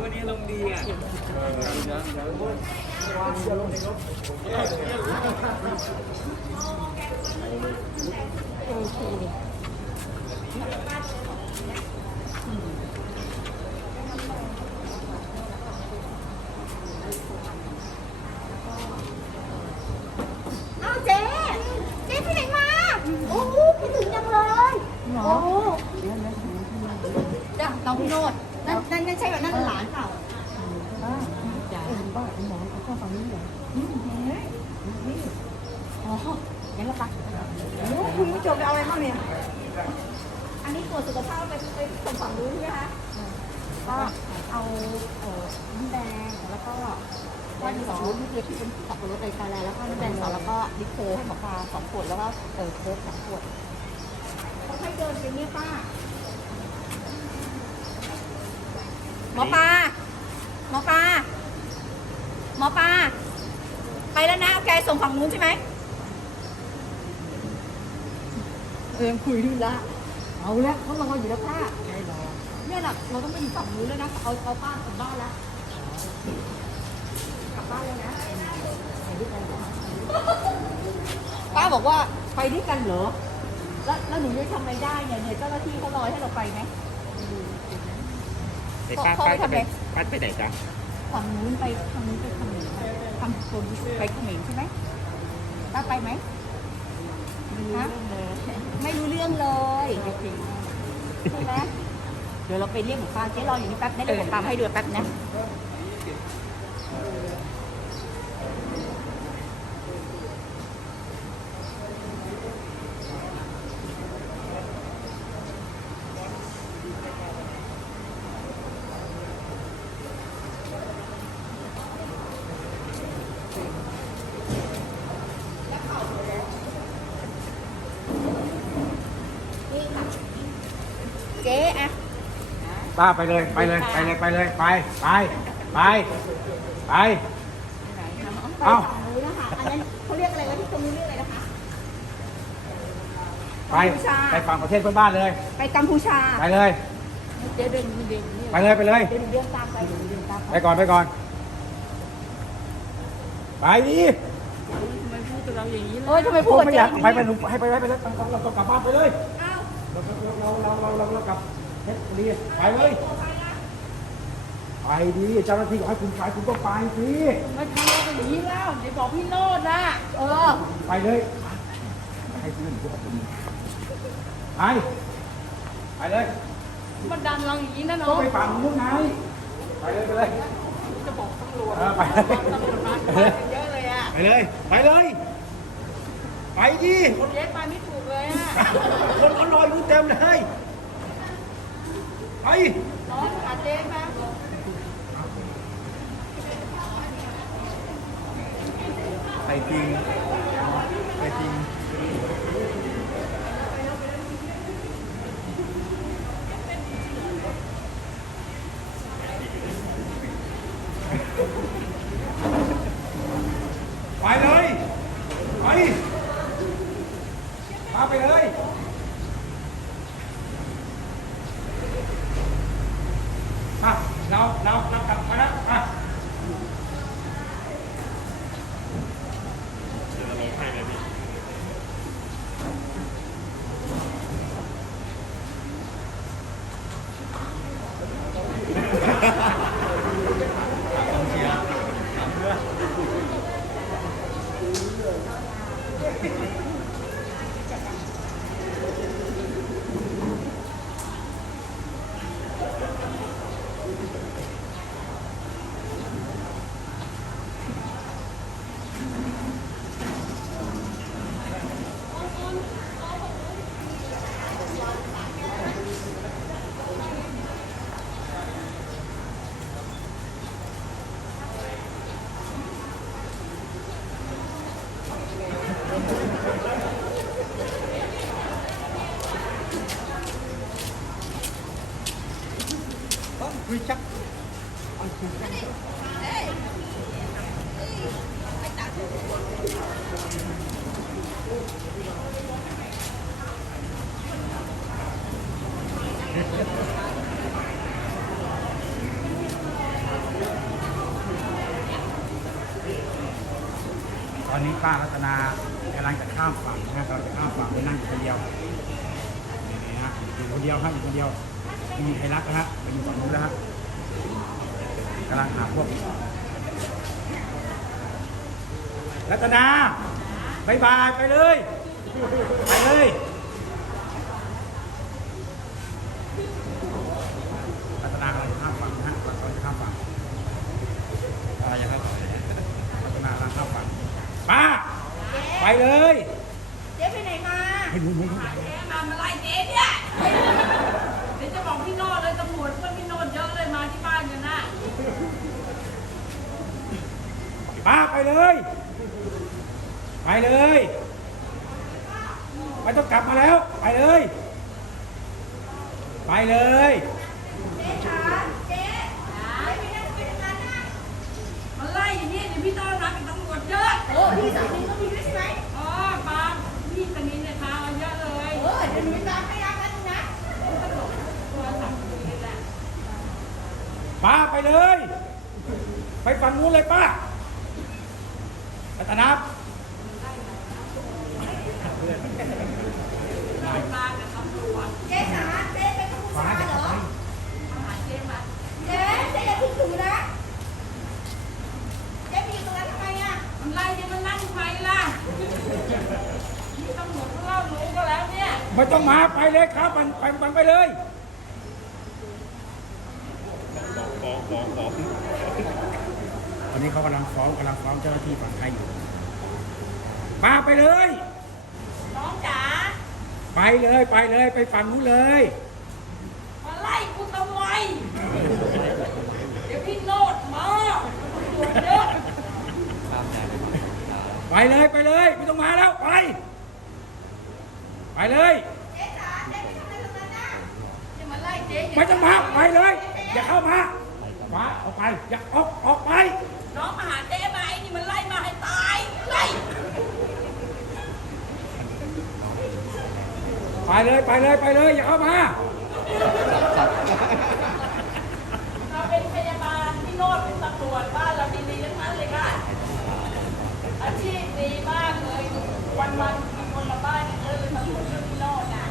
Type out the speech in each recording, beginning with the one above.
วันนี้ลงดีอะอ้าวเจ๊เจ๊ที่ไหนมา โอ้โหคิดถึงจังเลย โอ้โหจ้ะน้องพี่โนด นั่นนั่นนั่นใช่แบบนั่นหลานเปล่าจ๋าบ้าหมอเขาเข้าฝั่งนี้เหรออ๋องั้นละปะโอ้คุณผู้ชมไปเอาอะไรบ้างเนี่ย อันนี้ตรวจสุขภาพไปไปส่งฝั่งนู้นใช่ไหมคะก็เอาเอ่อน้ำแดงแล้วก็วันสองนี่คือที่เป็นสับปะรดไตไทยแลนด์แล้วก็น้ำแดงสองแล้วก็ดิโคให้หมอปลาสองขวดแล้วก็เออโค้กสองขวดเขาให้เดินไปเนี่ยป้า หมอปลาหมอปลาหมอปลาไปแล้วนะโอเคส่งฝั่งนู้นใช่ไหมเออคุยดูละเอาละเขารออยู่แล้วป้าไม่รอเนี่ยแหละเราต้องไปอยู่ฝั่งนู้นแล้วนะเอาเอาป้ากลับบ้านแล้วกลับบ้านแล้วนะป้าบอกว่าไปด้วยกันเหรอแล้วแล้วหนูจะทำอะไรได้เนี่ยเนี่ยเจ้าหน้าที่เขารอให้เราไปไหม ไอ้ป้าเขาป้าเขาจะไปทำไงป้าไปไหนจ๊ะฝั่งนู้นไปทางนู้นไปเขมรทำคนไปเขมรใช่ไหมป้าไปไหมฮะไม่รู้เรื่องเลยใช่ไหมเดี๋ยวเราไปเรียกหมอปลาเจ๊รออยู่นี่แป๊บนะเดี๋ยวหมอปลามาให้ดูแป๊บนะ เจ๊อะป้าไปเลยไปเลยไปเลยไปเลยไปไปไปไป เอ้าฝั่งนู้นนะคะอันนั้นเขาเรียกอะไรวะที่ตรงนู้นเรียกอะไรนะคะ ไปไปฝั่งประเทศเพื่อนบ้านเลย ไปกัมพูชา ไปเลยเจ๊เดินเดินนี่ไปเลยไปเลย เดี๋ยวหนูเดินตามไปเดี๋ยวหนูเดินตามไปไปก่อนไปก่อน ไปดิทำไมพูดกับเราอย่างนี้เอ้ยทำไมผพูดมกับไม่อเจ๊ยากไปไปหนูให้ไปไปไปเลยเราเราเรากลับบ้านไปเลย เอ้า เราเราเราเราเราเรากลับเพชรบุรีไปเลยไปดิเจ้าหน้าที่บอกให้คุณไปคุณก็ไปสิไม่ทำเราเป็นอย่างนี้แล้วเดี๋ยวบอกพี่โนดนะเออ ไปเลยให้เพื่อนกูขอบคุณไปไปเลยมันดันเราอย่างนี้นะก็เนาะไปฝั่งนู้นไงไปเลยไปเลยจะบอกตำรวจเออไปเลยตำรวจมาไปเลยเยอะเลยอะไปเลย ไปเลย ไปดิเจ๊ไปไม่ถูก เลยอะคนเขารออยู่เต็มเลยไปน้องหาเจ๊มาไปจริง Richard ตอนนี้ป้ารัตนากำลังจะข้ามฝั่งนะครับจะข้ามฝั่งไปนั่งอยู่คนเดียวนี่นะอยู่คนเดียวครับอยู่คนเดียว ม่มีใครรักนะฮะไปอยู่ฝั่งนู้นแล้วฮะกำลังหาพวกอยู่รัตนาบายบายไปเลย ไปเลยรัตนากำลังจะข้ามฝั่งนะฮะกำลังจะข้ามฝั่งอะไรนะครับพัฒนากำลังข้ามฝั่งป้าไปเลย ป้าไปเลย ไปเลยไม่ต้องกลับมาแล้ว ไปเลย ไปเลยเจ๊คะเจ๊ไม่ไปนั่งไปทำงานนะมาไล่อย่างนี้เดี๋ยวพี่โนดมาเป็นตำรวจเยอะ โอ้พี่สาวนี้ก็มีด้วยใช่ไหม อ๋อปาล์มพี่คนนี้เนี่ยทางเยอะเลย เออเดี๋ยวหนูไปตามให้รักนะนะ ตัวสั่งเลยแหละ ป้าไปเลย ไปฝั่งนู้นเลยป้ารัตนามากับตำรวจเจ๊จ๋าเจ๊เป็นผู้ชายเหรอไปมาหาเจ๊มาเจ๊เจ๊อย่าทิ้งหนูนะเจ๊ไปอยู่ตรงนั้นทำไมอะมันไล่เจ๊มันนั่งไฟล่ะนี่ตำรวจเขาเล่ารู้ก็แล้วเนี่ย ไม่ต้องมาไปเลยครับมันไปมันไปเลย บอกบอกบอก ตอ นนี้เขากำลังฟ้องกำลังฟ้องเจ้าหน้าที่ฝั่งไทยอยู่ป้าไปเลย น้องจ๋าไปเลยไปเลยไปฝั่งนู้นเลย มาไล่กูทำไมเดี๋ยวพี่โนดมาตำรวจเยอะไปเลยไปเลยไม่ต้องมาแล้วไป ไปเลย เจ๊จ๋าเจ๊ไปทำอะไรตรงนั้นน่ะจะมาไล่เจ๊อย่าไม่ต้องมาไปเลย อย่าเข้ามามาออกไปอย่าออกออกไป น้องมาหาเจ๊มาไอ้นี่มันไล่มาให้ตายไล่ ไป เลยไปเลยไปเลยอย่าเข้ามาเราเป็นพยาบาลพี่โนดเป็นตำรวจบ้านเราดีๆทั้งนั้นเลยค่ะอาชีพดีมากเลยวันวันๆมีคนมาบ้านเยอะเลยตำรวจเรื่องพี่โนดน่ะ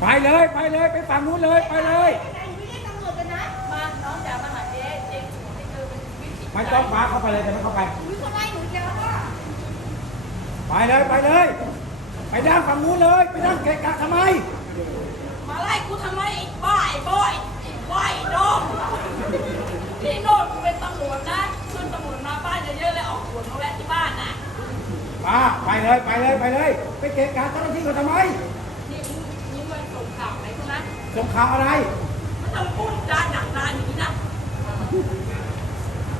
ไปเลยไปเลยไปฝั่งนู้นเลยไปเลยไหนหนูเรียกตำรวจกันนะมาน้องจ๋ามาหาเจ๊เจ๊นี่คือเป็นวิธีไม่ต้องมาเข้าไปเลยแต่ไม่เข้าไปหนูเขาไล่หนูเยอะอะไปเลยไปเลย ไปนั่งฝั่งนู้นเลย ไปนั่งเกะกะทำไม มาไล่กูทำไมไอ้บ้าไอ้บอยไอ้ควายไอ้น้องพี่โนดกูเป็นตำรวจนะขึ้นตำรวจมาบ้านเยอะๆเลยออกตรวจมาแวะที่บ้านน่ะป้าไปเลยไปเลยไปเลย ไปเกะกะเจ้าหน้าที่เขาทำไมนี่มึงนี่มันส่งข่าวอะไรใช่ไหมส่งข่าวอะไรไม่ต้องพูดจาดักดานอย่างนี้นะ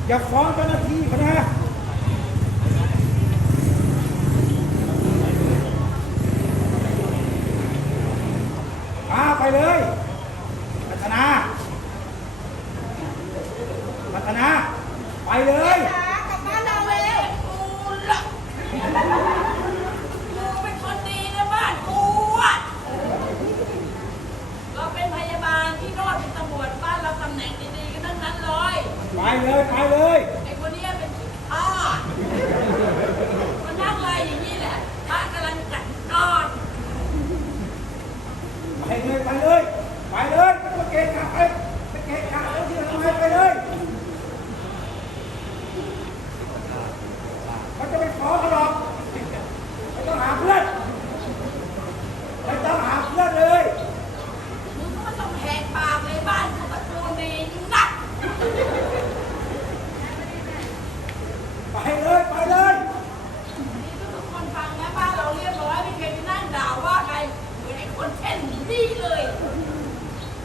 อย่าฟ้องเจ้าหน้าที่เขานะป้าไป เลยรัตนารัตนา ไปเลย จ๋ากลับบ้านเราเลย กูละกูเป็นคนดีนะบ้านกูอะเราเป็นพยาบาลที่รอดเป็นตำรวจบ้านเราตำแหน่งดีๆกันทั้งนั้นเลย ไปเลยไปเลย ไอ้คนเนี้ยเป็นอ้ามันนั่งไรอย่างนี้แหละพระกำลังจัดนอน ไปเลยไปเลยไปเลยไม่ต้องเกะกะไปไปเกะกะเจ้าหน้าที่เขาทำไมไปเลยมันจะไปฟ้องเขาหรอกไม่ต้องหาเพื่อนไม่ต้องหาเพื่อนเลย มึงก็ไม่ต้องแหกปากเลยบ้านกูตระกูลดีนัก ไปเลยไปเลย นี่ทุกคนฟังนะบ้านเราเรียบร้อยไม่เคยไปนั่งด่าว่าใครเหมือนไอ้คนเช่นนี้เลย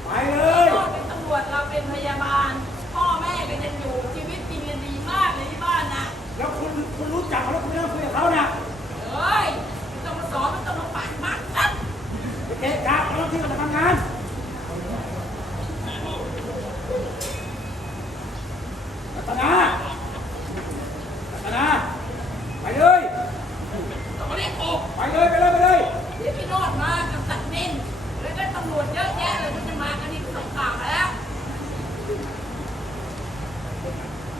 ไปเลย พ่อเป็นตำรวจเราเป็นพยาบาล พ่อแม่ก็ยังอยู่ชีวิตจริงกันดีมากเลยที่บ้านนะ แล้วคุณคุณรู้จักเขาแล้วคุณไม่ต้องคุยกับเขานะ เฮ้ยไม่ต้องมาสอนไม่ต้องมาปากมากนะ ไปเกะกะเจ้าหน้าที่เขาจะทำงานรัตนารัตนาไปเลย ต้องเรียกโอบ ไปเลยไปเลยไปเลย เดี๋ยวพี่โนดมากับสักนินแล้วก็ตำรวจเยอะแยะเลยที่จะมากันนี่สองข่าวแล้ว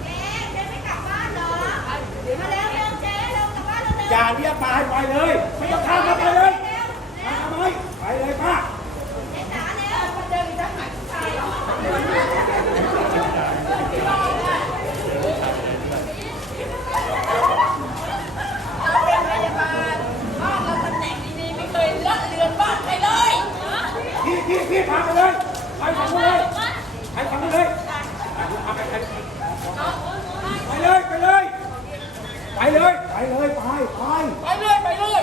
เจ๊เจ๊ไม่กลับบ้านเหรอมาเร็วเร็วเจ๊เร็วกลับบ้านเร็ อย่าเรียกมาให้ ไปเลย ไม่ต้องข้ามมาไปเลยมาทำไมไปเลยป้า เราเป็นพยาบาลบ้านเราตำแหน่งดีๆไม่เคยละเลือนบ้านใครเลย พี่พี่พี่พาไปเลยไปฝั่งนู้นเลยไปฝั่งนู้นเลยเอาไปไปไปเลยไปเลยไปเลยไปเลยไปไป ไปเลยไปเลย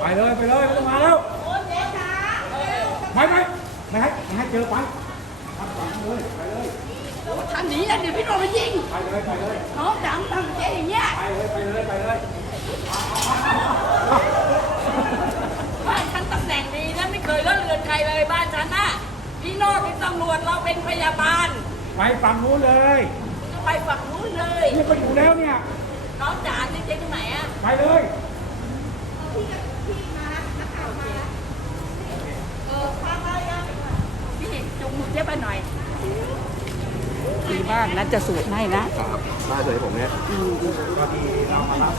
ไป เลยไปเลยไม่ต้องมาแล้วไม่ไม่ไม่ให้ไม่ให้เจอไปทำฝั่งนู้นเลยไปเลยท่านหนีนะเดี๋ยวพี่โดนมายิงไปเลยไปเลยน้องดังตั้งเจ๊อย่างเงี้ยไปเลยไปเลยไปเลยบ้านฉันตำแหน่งดีนะไม่เคยละเลือนใครเลยบ้านฉันน่ะพี่โนดเป็นตำรวจเราเป็นพยาบาลไปฝั่งนู้นเลยก็ไปฝั่งนู้นเลยนี่ก็อยู่แล้วเนี่ยน้องจ๋านี่เจ๊ตรงไหนอะไปเลย พี่จุ งมือเจ๊ไปหน่อยดีมากนะจะสูตรให้นะบ้านเลยผมเนี่ยพอดีเรามารับ